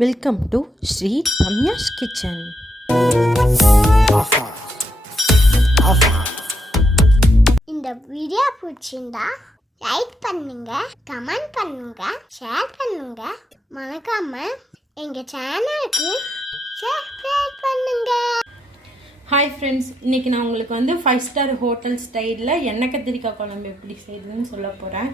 Welcome to Sri Ramya's kitchen. இந்த video பிடிச்சிருந்தா like பண்ணுங்க, கமெண்ட் பண்ணுங்க, ஷேர் பண்ணுங்க. மறக்காம எங்க சேனலுக்கு சப்ஸ்கிரைப் பண்ணுங்க. ஹாய் ஃப்ரெண்ட்ஸ், இன்றைக்கி நான் உங்களுக்கு வந்து 5 ஸ்டார் ஹோட்டல் ஸ்டைலில் எண்ணெய் கத்திரிக்காய் குழம்பு எப்படி செய்யுதுன்னு சொல்ல போகிறேன்.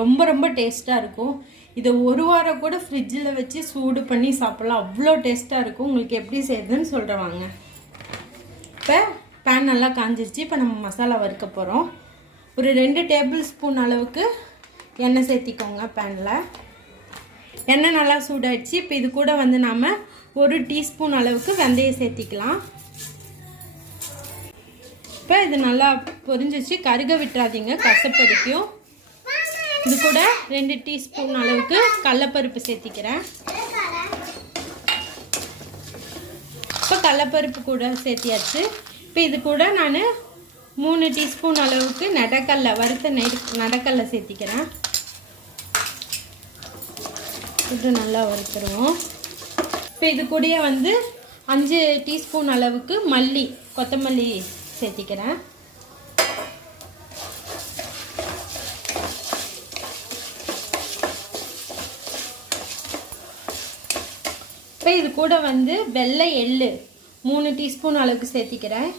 ரொம்ப டேஸ்ட்டாக இருக்கும். இதை ஒரு வாரம் கூட ஃப்ரிட்ஜில் வச்சு சூடு பண்ணி சாப்பிட்லாம். அவ்வளோ டேஸ்ட்டாக இருக்கும். உங்களுக்கு எப்படி செய்யுதுன்னு சொல்கிறேன் வாங்க. இப்போ பேன் நல்லா காஞ்சிருச்சு. இப்போ நம்ம மசாலா வறுக்க போகிறோம். ஒரு 2 டேபிள் ஸ்பூன் அளவுக்கு எண்ணெய் சேர்த்திக்கோங்க. பேனில் எண்ணெய் நல்லா சூடாயிடுச்சு. இப்போ இது கூட வந்து நாம் 1 டீஸ்பூன் அளவுக்கு வெந்தயம் சேர்த்திக்கலாம். இப்போ இது நல்லா பொரிஞ்சிச்சு. கருக விட்டுறாதீங்க, கசப்படிக்கும். இது கூட 2 டீஸ்பூன் அளவுக்கு கடலைப்பருப்பு சேர்த்திக்கிறேன். இப்போ கடலைப்பருப்பு கூட சேர்த்தியாச்சு. இப்போ இது கூட நான் 3 டீஸ்பூன் அளவுக்கு நடக்கல்ல, வறுத்த நடக்கல்ல சேர்த்திக்கிறேன். இது நல்லா வறுத்துருவோம். இப்போ இது கூடயே வந்து 5 டீஸ்பூன் அளவுக்கு கொத்தமல்லி சேர்த்திக்கிறேன். இப்போ இது கூட வந்து வெள்ளை எள்ளு 3 டீஸ்பூன் அளவுக்கு சேர்த்திக்கிறேன்.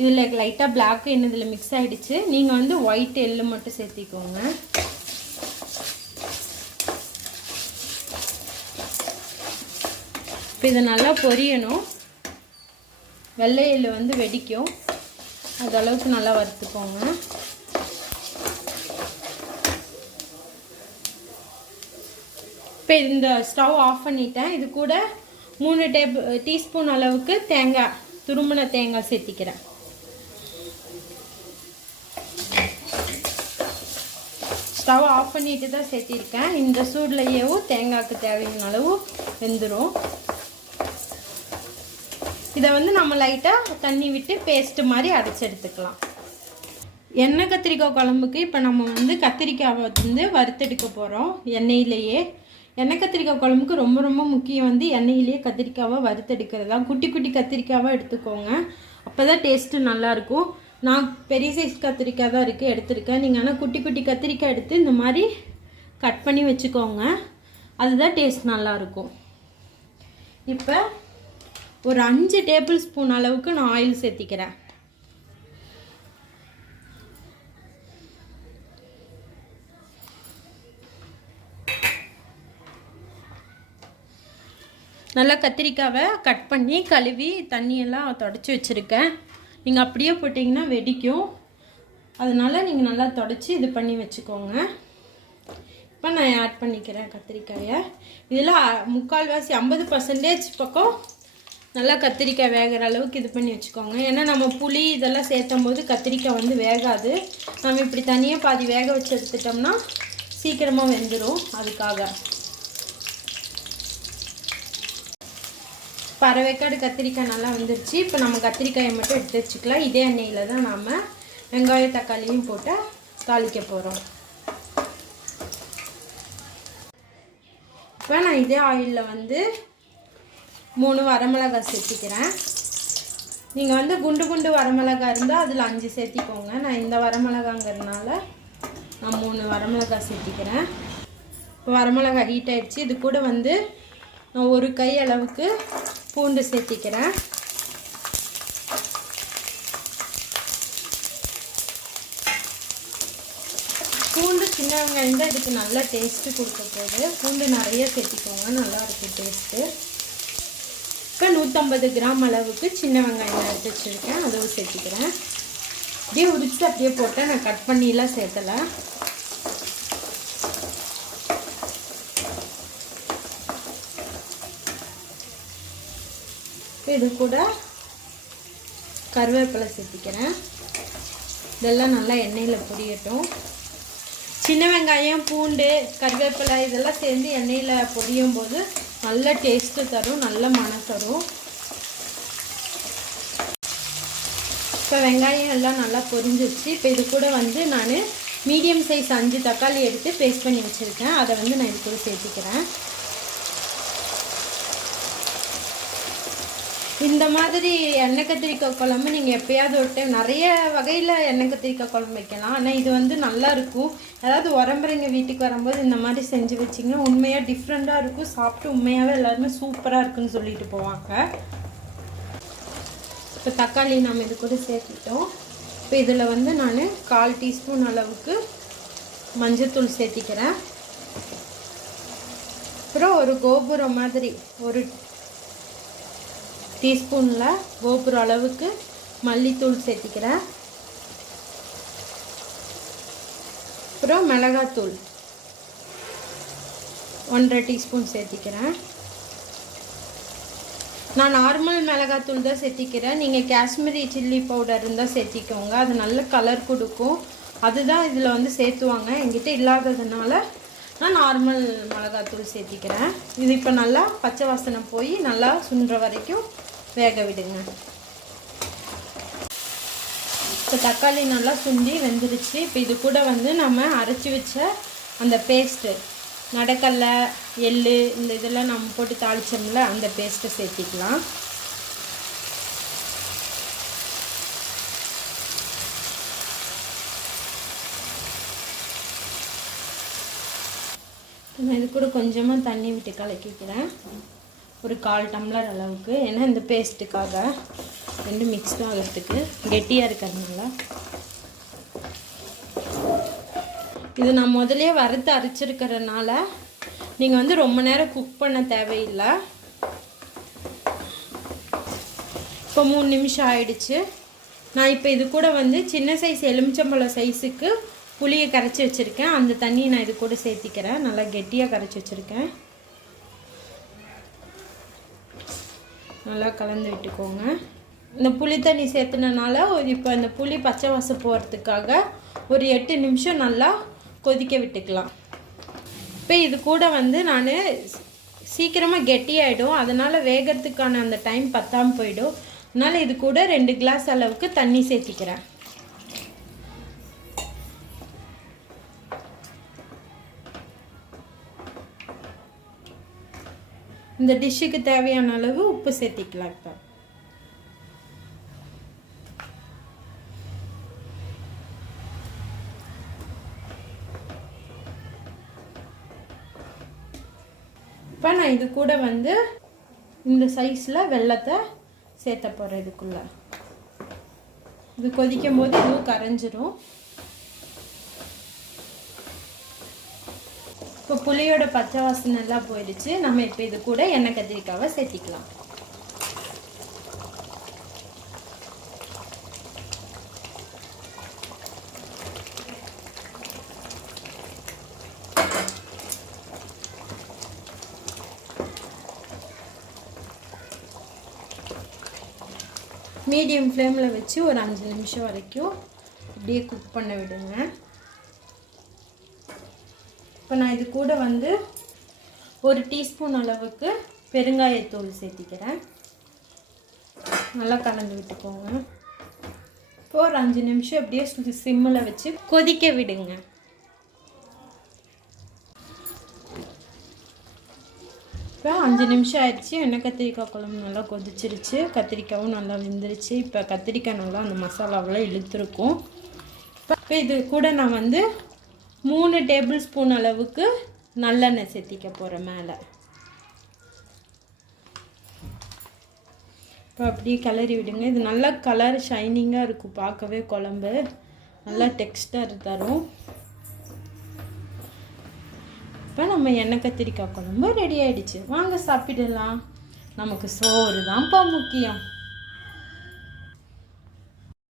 இதில் லைட்டாக பிளாக்கு என்ன இதில் மிக்ஸ் ஆகிடுச்சு. நீங்கள் வந்து ஒயிட் எள்ளு மட்டும் சேர்த்திக்கோங்க. இப்போ இதை நல்லா பொரியணும். வெள்ளை எள்ளு வந்து வெடிக்கும், அது அளவுக்கு நல்லா வறுத்துக்கோங்க. இப்போ இந்த ஸ்டவ் ஆஃப் பண்ணிட்டேன். இது கூட 3 டீஸ்பூன் அளவுக்கு துரும்பின தேங்காய் சேர்த்திக்கிறேன். ஸ்டவ் ஆஃப் பண்ணிட்டு தான் சேர்த்திருக்கேன். இந்த சூட்லையேவும் தேங்காய்க்கு தேவையான அளவு வெந்துடும். இதை வந்து நம்ம லைட்டாக தண்ணி விட்டு பேஸ்ட்டு மாதிரி அரைச்சி எடுத்துக்கலாம். எண்ணெய் கத்திரிக்காய் குழம்புக்கு இப்போ நம்ம வந்து கத்திரிக்காவை வந்து வறுத்தெடுக்க போகிறோம் எண்ணெயிலேயே. எண்ணெய் கத்திரிக்காய் குழம்புக்கு ரொம்ப முக்கியம் வந்து எண்ணெயிலேயே கத்திரிக்காவை வறுத்தெடுக்கிறது தான். குட்டி கத்திரிக்காவை எடுத்துக்கோங்க, அப்போ தான் டேஸ்ட்டு நல்லாயிருக்கும். நான் பெரிய சைஸ் கத்திரிக்காய் தான் இருக்குது எடுத்துருக்கேன். நீங்கள் ஆனால் குட்டி கத்திரிக்காய் எடுத்து இந்த மாதிரி கட் பண்ணி வச்சுக்கோங்க, அதுதான் டேஸ்ட் நல்லாயிருக்கும். இப்போ ஒரு 5 டேபிள் ஸ்பூன் அளவுக்கு நான் ஆயில் சேர்த்திக்கிறேன். நல்லா கத்திரிக்காவை கட் பண்ணி கழுவி தண்ணியெல்லாம் தொடச்சி வச்சுருக்கேன். நீங்கள் அப்படியே போட்டிங்கன்னா வெடிக்கும், அதனால் நீங்கள் நல்லா தொடச்சி இது பண்ணி வச்சுக்கோங்க. இப்போ நான் ஆட் பண்ணிக்கிறேன் கத்திரிக்காயை. இதில் 50% பக்கம் நல்லா கத்திரிக்காய் வேகிற அளவுக்கு இது பண்ணி வச்சுக்கோங்க. ஏன்னா நம்ம புளி இதெல்லாம் சேர்த்தும் போது கத்திரிக்காய் வந்து வேகாது. நம்ம இப்படி தனியாக பாதி வேக வச்சு எடுத்துட்டோம்னா சீக்கிரமாக வெந்துடும். அதுக்காக பறவைக்காடு கத்திரிக்காய் நல்லா வந்துருச்சு. இப்போ நம்ம கத்திரிக்காயை மட்டும் எடுத்து வச்சுக்கலாம். இதே எண்ணெயில் தான் நாம் வெங்காயம் தக்காளியும் போட்டு தாளிக்க போகிறோம். இப்போ நான் இதே ஆயிலில் வந்து 3 வரமிளகாய் சேர்த்திக்கிறேன். நீங்கள் வந்து குண்டு வரமிளகாய் இருந்தால் அதில் 5 சேர்த்திக்கோங்க. நான் இந்த வரமிளகாங்கிறதுனால நான் 3 வரமிளகாய் சேர்த்திக்கிறேன். இப்போ வரமிளகாய் ஹீட் ஆகிடுச்சு. இது கூட வந்து நான் 1 கை அளவுக்கு பூண்டு சேர்த்திக்கிறேன். பூண்டு சின்ன வெங்காயம் தான் இதுக்கு நல்லா டேஸ்ட்டு கொடுக்க போகுது. பூண்டு நிறைய சேர்த்திக்கோங்க, நல்லாயிருக்கும் டேஸ்ட்டு. இப்போ 150 கிராம் அளவுக்கு சின்ன வெங்காயம் எடுத்து வச்சுருக்கேன், அதுவும் சேர்த்திக்கிறேன். அப்படியே உரிச்சு அப்படியே போட்டேன், நான் கட் பண்ணிலாம் சேர்த்தலை. இது கூட கருவேப்பிலை சேர்த்திக்கிறேன். இதெல்லாம் நல்லா எண்ணெயில் பொரியட்டும். சின்ன வெங்காயம், பூண்டு, கருவேப்பிலை இதெல்லாம் சேர்ந்து எண்ணெயில் பொரியும் போது நல்ல டேஸ்ட்டு தரும், நல்ல மனம் தரும். இப்போ வெங்காயம் எல்லாம் நல்லா பொரிஞ்சிருச்சு. இப்போ இது கூட வந்து நான் மீடியம் சைஸ் 5 தக்காளி எடுத்து பேஸ்ட் பண்ணி வச்சுருக்கேன். அதை வந்து நான் இது கூட சேர்த்துக்கிறேன். இந்த மாதிரி எண்ணெய் கத்திரிக்காய் குழம்பு நீங்கள் எப்போயாவது ஒரு டைம் நிறைய வகையில் எண்ணெய் கத்திரிக்காய் குழம்பு வைக்கலாம். ஆனால் இது வந்து நல்லா இருக்கும். அதாவது உரம்புறீங்க வீட்டுக்கு வரும்போது இந்த மாதிரி செஞ்சு வச்சிங்கன்னா உண்மையாக டிஃப்ரெண்ட்டாக இருக்கும். சாப்பிட்டு உண்மையாகவே எல்லாருமே சூப்பராக இருக்குன்னு சொல்லிட்டு போவாங்க. இப்போ தக்காளி நம்ம இது கூட சேர்த்துட்டோம். இப்போ இதில் வந்து நான் 1/4 டீஸ்பூன் அளவுக்கு மஞ்சத்தூள் சேர்த்திக்கிறேன். அப்புறம் ஒரு கோபுரம் மாதிரி ஒரு டீஸ்பூனில் கோபுரம் அளவுக்கு மல்லித்தூள் சேர்த்திக்கிறேன். அப்புறம் மிளகாத்தூள் 1/2 டீஸ்பூன் சேர்த்திக்கிறேன். நான் நார்மல் மிளகாத்தூள் தான் சேர்த்திக்கிறேன். நீங்கள் காஷ்மீரி சில்லி பவுடர் இருந்தால் சேர்த்திக்கோங்க, அது நல்ல கலர் கொடுக்கும். அதுதான் இதில் வந்து சேர்த்துவாங்க. என்கிட்ட இல்லாததுனால நான் நார்மல் மிளகாத்தூள் சேர்த்திக்கிறேன். இது இப்போ நல்லா பச்சை வாசனை போய் நல்லா சுண்டுற வரைக்கும் வேக விடுங்க. இப்போ தக்காளி நல்லா சுண்டி வெந்துருச்சு. இப்போ இது கூட வந்து நம்ம அரைச்சி வச்ச அந்த பேஸ்ட்டு, நடக்கடலை, எள்ளு, இந்த இதெல்லாம் நம்ம போட்டு தாளித்தோம்ல அந்த பேஸ்ட்டை சேர்த்திக்கலாம். நான் இது கூட கொஞ்சமாக தண்ணி விட்டு கலக்கிக்கிறேன், ஒரு 1/4 டம்ளர் அளவுக்கு. ஏன்னா இந்த பேஸ்ட்டுக்காக ரெண்டும் மிக்ஸ்ட் ஆகிறதுக்கு கெட்டியாக இருக்கிறதுனால. இது நான் முதலே வறுத்து அரைச்சிருக்கிறதுனால நீங்கள் வந்து ரொம்ப நேரம் குக் பண்ண தேவையில்லை. இப்போ 3 நிமிஷம் ஆயிடுச்சு. நான் இப்போ இது கூட வந்து சின்ன சைஸ் எலுமிச்சம்பழம் சைஸுக்கு புளியை கரைச்சி வச்சுருக்கேன். அந்த தண்ணியை நான் இது கூட சேர்த்திக்கிறேன். நல்லா கெட்டியாக கரைச்சி வச்சுருக்கேன். நல்லா கலந்து விட்டுக்கோங்க. இந்த புளி தண்ணி சேர்த்துனனால இப்போ இந்த புளி பச்சை வாசம் போகிறதுக்காக ஒரு 8 நிமிஷம் நல்லா கொதிக்க விட்டுக்கலாம். இப்போ இது கூட வந்து நான் சீக்கிரமாக கெட்டியாகிடும், அதனால் வேகிறதுக்கான அந்த டைம் பத்தாமல் போயிடும். அதனால் இது கூட 2 கிளாஸ் அளவுக்கு தண்ணி சேர்த்திக்கிறேன். இந்த டிஷ்ஷுக்கு தேவையான அளவு உப்பு சேர்த்திக்கலாம். இப்போ நான் இது கூட வந்து இந்த சைஸில் வெல்லத்தை சேர்த்த போகிறேன். இதுக்குள்ளே இது கொதிக்கும் போது இதுவும் கரைஞ்சிரும். இப்போ புளியோட பச்சை வாசனை எல்லாம் போயிடுச்சு. நம்ம இப்போ இது கூட எண்ணெய் கத்திரிக்காவை சேர்த்திக்கலாம். மீடியம் ஃப்ளேமில் வச்சு ஒரு 5 நிமிஷம் வரைக்கும் இப்படியே குக் பண்ண விடுங்க. இப்போ நான் இது கூட வந்து ஒரு டீஸ்பூன் அளவுக்கு பெருங்காயத்தூள் சேர்த்திக்கிறேன். நல்லா கலந்து விட்டுக்கோங்க. இப்போ ஒரு 5 நிமிஷம் அப்படியே சிம்மில் வச்சு கொதிக்க விடுங்க. இப்போ 5 நிமிஷம் ஆயிடுச்சு. எண்ணெய் கத்திரிக்காய் குழம்பு நல்லா கொதிச்சிருச்சு. கத்திரிக்காயும் நல்லா வெந்துருச்சு. இப்போ கத்திரிக்காய் நல்லா அந்த மசாலாவெல்லாம் இழுத்துருக்கும். இப்போ இது கூட நான் வந்து 3 டேபிள் ஸ்பூன் அளவுக்கு நல்லெண்ணெய் சேர்த்திக்க போகிறேன் மேலே. இப்போ அப்படியே கிளறி விடுங்க. இது நல்லா கலர் ஷைனிங்காக இருக்கும், பார்க்கவே குழம்பு நல்லா டெக்ஸ்டர் தரும். இப்போ நம்ம எண்ணெய் கத்திரிக்காய் குழம்பு ரெடி ஆகிடுச்சு. வாங்க சாப்பிடலாம். நமக்கு சோறு தான்ப்பா முக்கியம்.